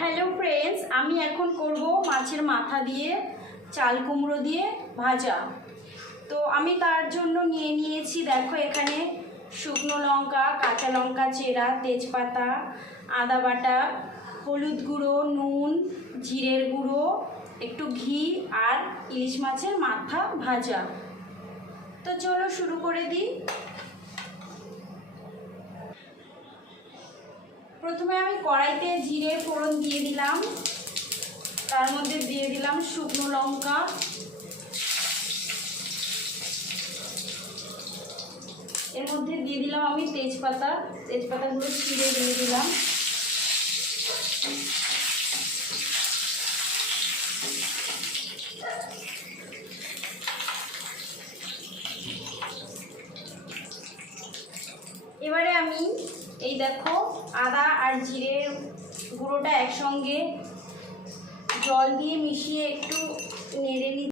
Hello friends আমি এখন করব মাছের মাথা দিয়ে চাল কুমড়ো দিয়ে ভাজা। তো আমি তার জন্য নিয়ে নিয়েছি, দেখো এখানে শুকনো লঙ্কা, কাঁচা লঙ্কা চেরা, তেজপাতা, আদা বাটা, হলুদ গুঁড়ো, নুন, জিরের গুঁড়ো, একটু ঘি আর ইলিশ মাছের মাথা ভাজা। তো চলো শুরু করে দিই। প্রথমে আমি কড়াইতে জিরে ফোড়ন দিয়ে দিলাম। তার মধ্যে দিয়ে দিলাম শুকনো লঙ্কা। এর মধ্যে দিয়ে দিলাম আমি তেজপাতা। তেজপাতাগুলো ছিঁড়ে দিয়ে দিলাম। এবারে আমি এই দেখো আদা আর জিরে গুঁড়োটা একসঙ্গে জল দিয়ে মিশিয়ে একটু